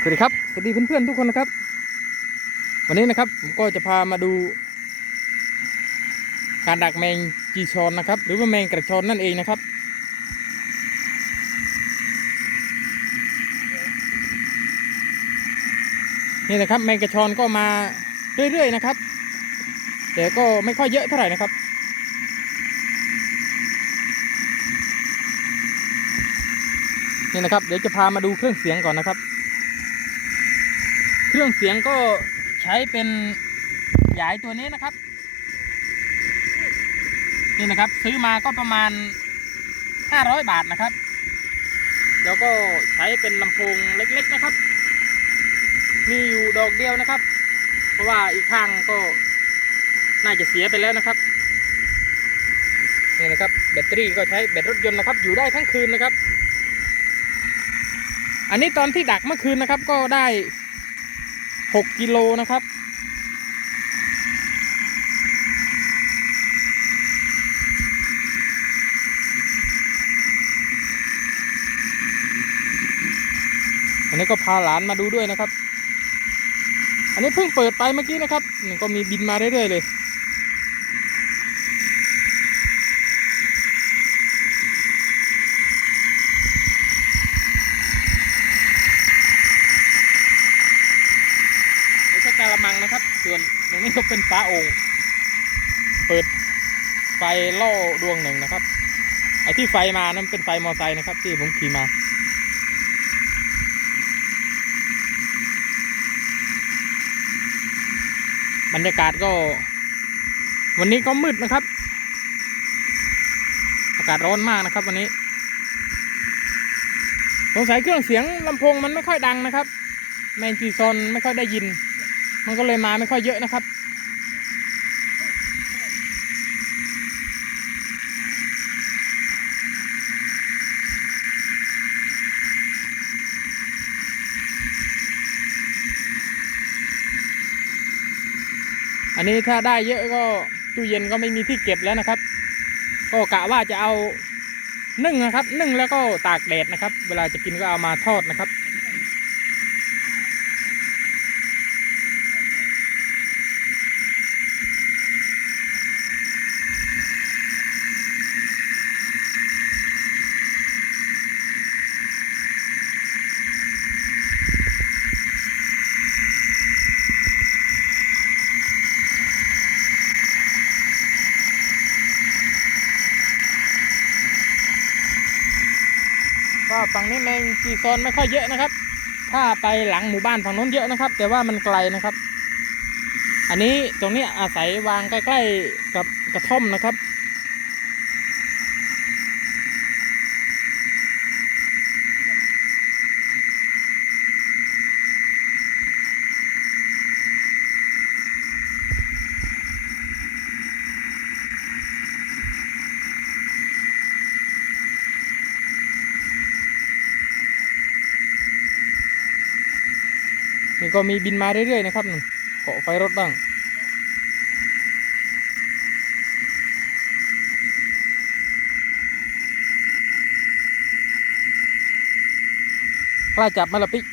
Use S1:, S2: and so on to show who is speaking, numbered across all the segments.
S1: สวัสดีครับ สวัสดีเพื่อนๆทุกคนนะครับ วันนี้นะครับผมก็จะพามาดู การดักแมงจีชอนนะครับ หรือว่าแมงกระชอนนั่นเองนะครับ นี่นะครับ แมงกระชอนก็มาเรื่อยๆนะครับ แต่ก็ไม่ค่อยเยอะเท่าไหร่นะครับนี่นะครับ เดี๋ยวจะพามาดูเครื่องเสียงก่อนนะครับ เครื่องเสียงก็ใช้เป็นหยายตัวนี้นะครับ นี่นะครับซื้อมาก็ประมาณ 500 บาทนะครับ แล้วก็ใช้เป็นลำโพงเล็กๆนะครับ มีอยู่ดอกเดียวนะครับ เพราะว่าอีกข้างก็น่าจะเสียไปแล้วนะครับนี่นะครับแบตเตอรี่ก็ใช้แบตรถยนต์นะครับ อยู่ได้ทั้งคืนนะครับ อันนี้ตอนที่ดักเมื่อคืนนะครับก็ได้ 6กิโลนะครับ อันนี้ก็พาหลานมาดูด้วยนะครับ อันนี้เพิ่งเปิดไปเมื่อกี้นะครับนี่ก็มีบินมาเรื่อยๆเลย กระมังนะครับ ส่วนตรงนี้ก็เป็นฟ้าโองค์เปิดไฟล่อดวงหนึ่งนะครับ ไอ้ที่ไฟมานั้นเป็นไฟมอไซค์นะครับ ที่ผมขี่มา บรรยากาศก็ วันนี้ก็มืดนะครับ อากาศร้อนมากนะครับ วันนี้สงสัยเครื่องเสียงลำโพงมันไม่ค่อยดังนะครับ แมงจีซอนไม่ค่อยได้ยิน มันก็เลยมาไม่ค่อยเยอะนะครับ อันนี้ถ้าได้เยอะก็ตู้เย็นก็ไม่มีที่เก็บแล้วนะครับ ก็กะว่าจะเอานึ่งนะครับ นึ่งแล้วก็ตากแดดนะครับ เวลาจะกินก็เอามาทอดนะครับ ฝั่งนี้แมงจีซอนไม่ค่อยเยอะนะครับ ถ้าไปหลังหมู่บ้านฝั่งนู้นเยอะนะครับ แต่ว่ามันไกลนะครับ อันนี้ตรงนี้อาศัยวางใกล้ ๆ กับกระท่อมนะครับ นี่ก็มีบินมาเรื่อยๆนะครับเกาะไฟรถบ้าง กล้าจับมาละปิก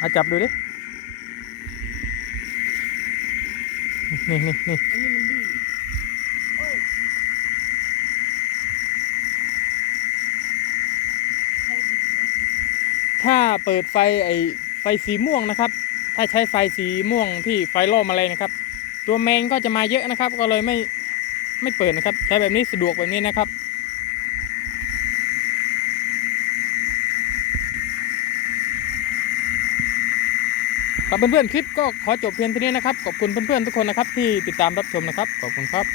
S1: อาจับดูดิ นี่นี่นี่
S2: อันนี้มันดื้
S1: ถ้าเปิดไฟไอไฟสีม่วงนะครับ ถ้าใช้ไฟสีม่วงที่ไฟล่อแมลงนะครับ ตัวแมงก็จะมาเยอะนะครับ ก็เลยไม่ไม่เปิดนะครับ ใช้แบบนี้สะดวกแบบนี้นะครับครับเพื่อนๆคลิปก็ขอจบเพียงเท่านี้นะครับขอบคุณเพื่อนๆทุกคนนะครับที่ติดตามรับชมนะครับขอบคุณครับ